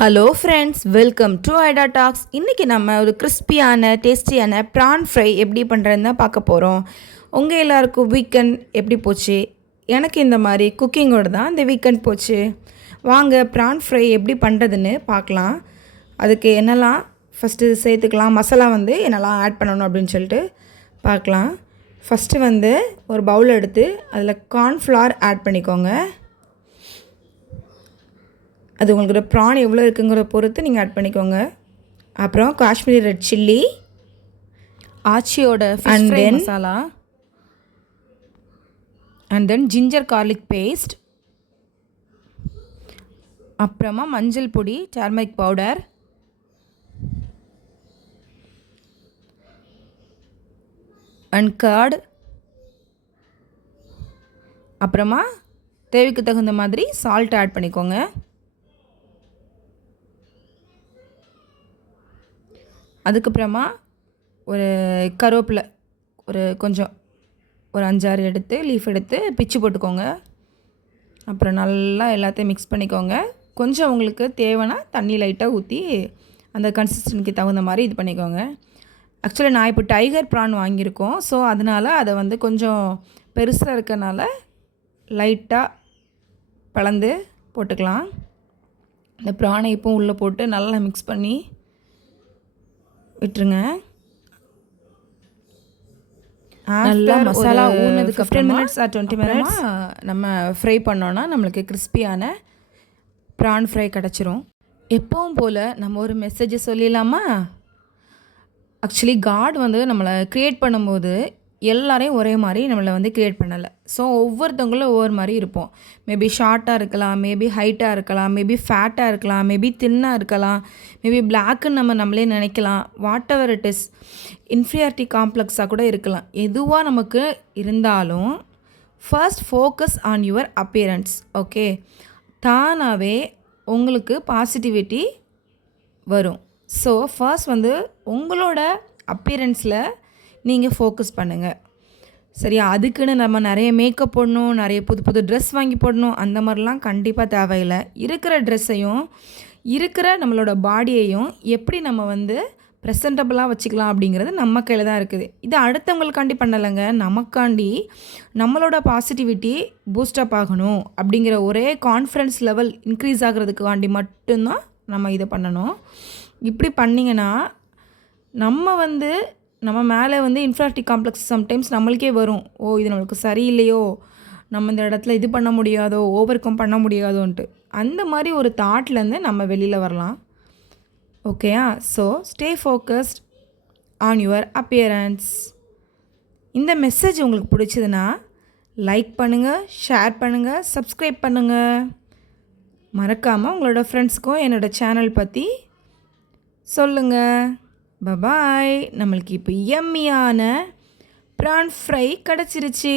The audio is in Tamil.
ஹலோ ஃப்ரெண்ட்ஸ், வெல்கம் டு ஐடா டாக்ஸ். இன்றைக்கி நம்ம ஒரு கிறிஸ்பியான டேஸ்டியான ப்ரான் ஃப்ரை எப்படி பண்ணுறதுன்னு தான் பார்க்க போகிறோம். உங்கள் எல்லாருக்கும் வீக்கெண்ட் எப்படி போச்சு? எனக்கு இந்த மாதிரி குக்கிங்கோடு தான் இந்த வீக்கெண்ட் போச்சு. வாங்க ப்ரான் ஃப்ரை எப்படி பண்ணுறதுன்னு பார்க்கலாம். அதுக்கு என்னெல்லாம் ஃபஸ்ட்டு சேர்த்துக்கலாம், மசாலா என்னெல்லாம் ஆட் பண்ணணும் அப்படின்னு சொல்லிட்டு பார்க்கலாம். ஃபஸ்ட்டு ஒரு பவுல் எடுத்து அதில் கார்ன்ஃப்ளவர் ஆட் பண்ணிக்கோங்க. அது உங்களோட ப்ரான் எவ்வளோ இருக்குங்கிற பொறுத்து நீங்கள் ஆட் பண்ணிக்கோங்க. அப்புறம் காஷ்மீரி ரெட் சில்லி, ஆச்சியோட fish fry masala, and then ginger garlic paste, அப்புறமா மஞ்சள் பொடி, டர்மரிக் பவுடர், அண்ட் கர்ட், அப்புறமா தேவைக்கு தகுந்த மாதிரி சால்ட் ஆட் பண்ணிக்கோங்க. அதுக்கப்புறமா ஒரு கருவேப்பிலை ஒரு 5-6 எடுத்து லீஃப் எடுத்து பிச்சு போட்டுக்கோங்க. அப்புறம் நல்லா எல்லாத்தையும் மிக்ஸ் பண்ணிக்கோங்க. கொஞ்சம் உங்களுக்கு தேவைன்னா தண்ணி லைட்டாக ஊற்றி அந்த கன்சிஸ்டன்சிக்கு தகுந்த மாதிரி இது பண்ணிக்கோங்க. ஆக்சுவலி நான் இப்போ டைகர் ப்ரான் வாங்கியிருக்கோம். ஸோ அதனால் அதை கொஞ்சம் பெருசாக இருக்கனால லைட்டாக பிளந்து போட்டுக்கலாம். இந்த ப்ரானை இப்போ உள்ளே போட்டு நல்லா மிக்ஸ் பண்ணி விட்டுருங்க. நல்லா மசாலா ஊறினதுக்கு 15 மினிட்ஸ் 20 மினிட்ஸ் நம்ம ஃப்ரை பண்ணோன்னா நம்மளுக்கு கிறிஸ்பியான ப்ரான் ஃப்ரை கிடச்சிரும். எப்பவும் போல் நம்ம ஒரு மெசேஜை சொல்லிடலாமா? ஆக்சுவலி காட் நம்மளை க்ரியேட் பண்ணும்போது எல்லாரையும் ஒரே மாதிரி நம்மளை க்ரியேட் பண்ணலை. ஸோ ஒவ்வொருத்தவங்களும் ஒவ்வொரு மாதிரி இருப்போம். மேபி ஷார்ட்டாக இருக்கலாம், மேபி ஹைட்டாக இருக்கலாம், மேபி ஃபேட்டாக இருக்கலாம், மேபி தின்னாக இருக்கலாம், மேபி பிளாக்குன்னு நம்மளே நினைக்கலாம். Whatever it is, inferiority காம்ப்ளெக்ஸாக கூட இருக்கலாம். எதுவாக நமக்கு இருந்தாலும் first focus on your appearance. Okay, தானாகவே உங்களுக்கு பாசிட்டிவிட்டி வரும். ஸோ ஃபர்ஸ்ட் உங்களோட அப்பியரன்ஸில் நீங்கள் ஃபோக்கஸ் பண்ணுங்கள். சரியா? அதுக்குன்னு நம்ம நிறைய மேக்கப் போடணும், நிறைய புது புது ட்ரெஸ் வாங்கி போடணும், அந்த மாதிரிலாம் கண்டிப்பாக தேவையில்லை. இருக்கிற ட்ரெஸ்ஸையும் இருக்கிற நம்மளோட பாடியையும் எப்படி நம்ம ப்ரெசன்டபுளாக வச்சுக்கலாம் அப்படிங்கிறது நம்ம கையில் தான் இருக்குது. இது அடுத்தவங்களுக்காண்டி பண்ணலைங்க, நமக்காண்டி நம்மளோட பாசிட்டிவிட்டி பூஸ்டப் ஆகணும் அப்படிங்கிற ஒரே கான்ஃபிடன்ஸ் லெவல் இன்க்ரீஸ் ஆகிறதுக்காண்டி மட்டும்தான் நம்ம இதை பண்ணணும். இப்படி பண்ணிங்கன்னா நம்ம மேலே இன்ஃபீரியாரிட்டி காம்ப்ளெக்ஸ் சம்டைம்ஸ் நம்மளுக்கே வரும். இது நம்மளுக்கு சரியில்லையோ, நம்ம இந்த இடத்துல இது பண்ண முடியாதோ, ஓவர் கம் பண்ண முடியாதோன்ட்டு. அந்த மாதிரி ஒரு தாட்லேருந்து நம்ம வெளியில் வரலாம். ஓகேயா? So stay focused on your appearance. இந்த மெசேஜ் உங்களுக்கு பிடிச்சதுன்னா லைக் பண்ணுங்கள், ஷேர் பண்ணுங்கள், சப்ஸ்கிரைப் பண்ணுங்கள். மறக்காமல் உங்களோட ஃப்ரெண்ட்ஸுக்கும் என்னோடய சேனல் பற்றி சொல்லுங்கள். பபாய். நம்மளுக்கு இப்போ யம்மியான ப்ரான் ஃப்ரை கிடச்சிருச்சு.